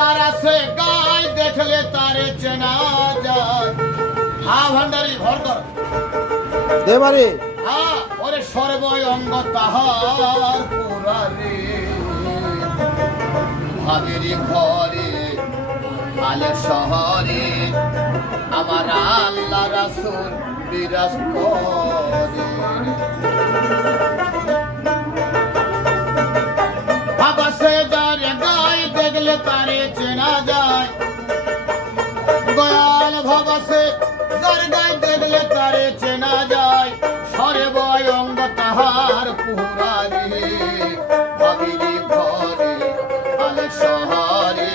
যার আছে গায়ে দেখলে তারে চেনা যায়। হা ভান্ডারি ভর কর দেবারে হা ওরে সর্বই অঙ্গ তাহার পুরারে ভাবেরি ঘরে আলে শহরে আমার আল্লাহ রাসূল বিরাজ করে। ভাবাসে যার গায়ে দেখলে তারে চেনা যায়। দয়াল ভাবাসে যার গায়ে দেখলে তারে চেনা যায়। সরে বয় অঙ্গ তাহার পুরারে ভাবিরি ঘরে আলে শহরে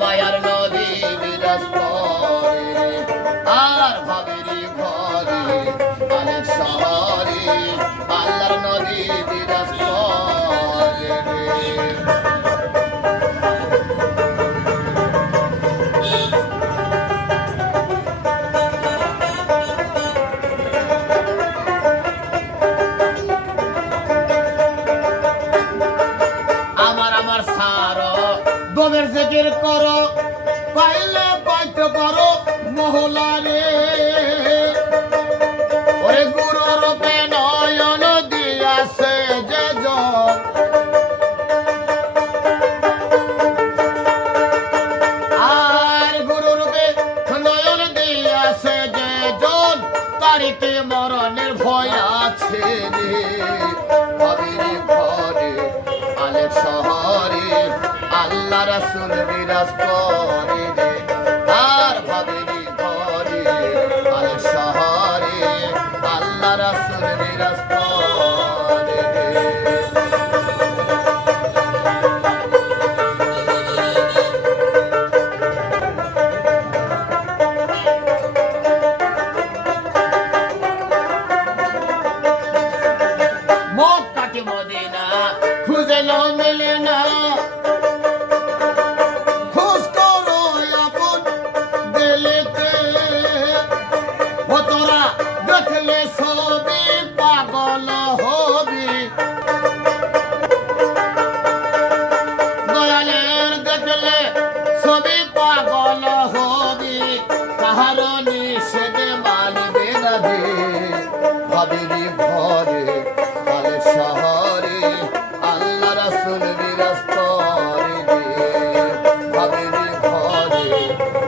মায়ার নদী বিরাজ করে। আর ভাবিরি ঘরে আলে শহরে আল্লাহর নদী বিরাজ করে। আমার সারো দমের জিকির করো পাইলে পাইতে পারো মহলা রে ওরে গুরু রূপে নয়ন দিয়াছে যে জন আর গুরু রূপে নয়ন দিয়াছে যে জন তারিতে মরণের ভয় আছে রে ভাবিরি ঘরে আলে শহরে আল্লাহ রাসূল বিরাজ করে রে। আর ভাবিরি ঘরে আলে শহরে আল্লাহ রাসূল বিরাজ করে রে। মক্কা কি মদিনা খুঁজে নাও মেলে না। খোঁজ করো আপন দিলেতে ও তোরা দেখলে ছবি পাগল হবি। দয়ালের দেখলে ছবি পাগল হবি। কাহার নিষেধে মানবে না রে ভাবিরি ঘরে আলে শহরে আল্লাহ রাসূল বিরাজ করে রে ভাবিরি ঘরে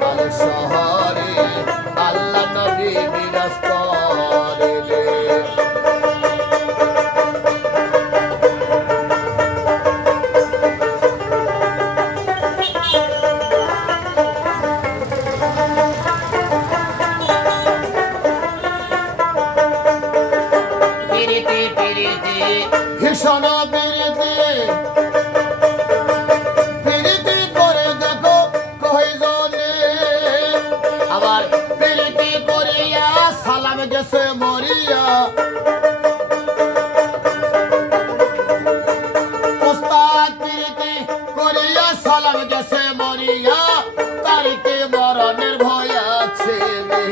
আলে শহরে আল্লাহ নবী বিরাজ করে রে। পিরিতি পিরিতি ভীষণ পিরিতি পিরিতি করে দেখো কয়জনে আবার পিরিতি করিয়া সালাম গেছে মরিয়া। উস্তাদ পিরিতি করিয়া সালাম গেছে মরিয়া তারিতে মরণের ভয় আছে রে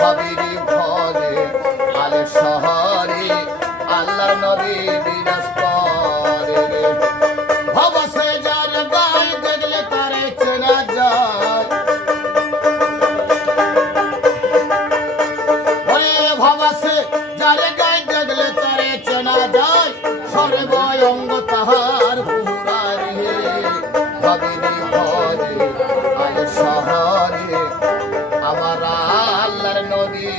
ভাবিরি ঘরে আলে শহরে আল্লাহর নবী বিরাজ করে রে। ভাবাসে যার গায়ে দেখলে তারে চেনা যায়। ওরে ভাবাসে যার গায়ে দেখলে তারে চেনা যায়। সর্বই অঙ্গ তাহার পুরারে ভাবিরি ঘরে আলে শহরে আমার আল্লাহর নবী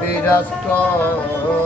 বিরাজ করে।